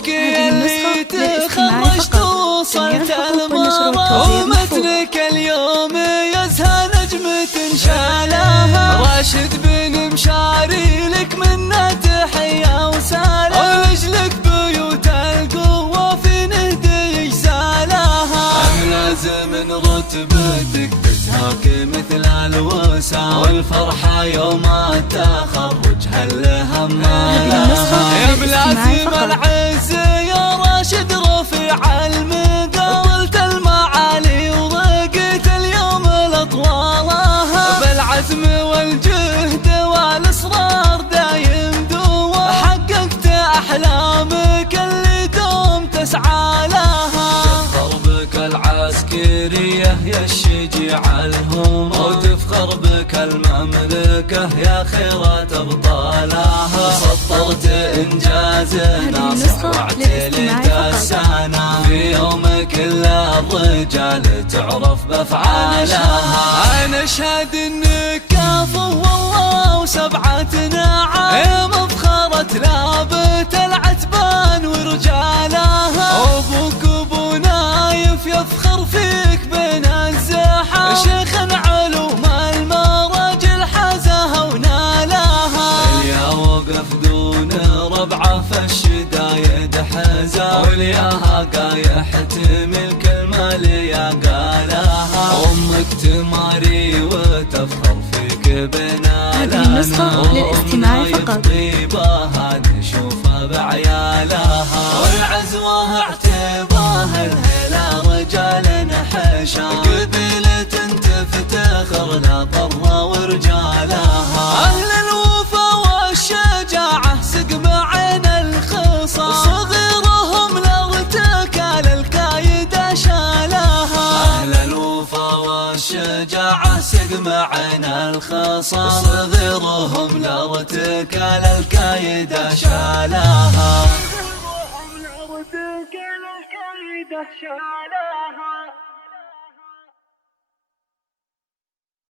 ابوك اللي تخرجت وصلت المرة، ومثلك اليوم يزهى نجمة شالها. راشد بن مشاري لك منا تحية وسالة، ورجلك بيوت القوة في نهدي يجزالها. لازم رتبتك تزهاك مثل الوسع، والفرحة يوم التخرج هالهم يا بلازم العز يا راشد رفيع المدى. طلت المعالي ورقيت اليوم الاطوالها، بالعزم والجهد والاصرار دايم دوا، حققت احلامك اللي دوم تسعى لها. تفخر بك العسكرية يا الشجيع الهم، وتفخر بك المملكة يا خيرات ابطالها. سطرت انجازنا واعتلت السنة، في يوم كل الرجال تعرف بافعالها. انا اشهد انك كافو والله وسبعة نعم، مفخرة لابت العتبان ورجالها. ابوك ابو نايف يفخر فيك بين الزحام، شيخ علوم المراجل حازها ونالها. اليا وقف دون ربعه في الشدايد حزا، والياها يحتمل كلمه ليا قالها. امك تماري وتفخر فيك بنالها، هذه النسخة للاستماع فقط. طيبها نشوفها بعيالها، والعزوه اعتباها الهلا رجال نحشا. قبيلة تفتخر لا طرها ورجالها، اهل الوفا والشجاعة سقم عين الخصا، صغيرهم لارتكال الكايد شالها. اهل الوفا والشجاعة سقم عين الخصا، صغيرهم لارتكال الكايد شالها.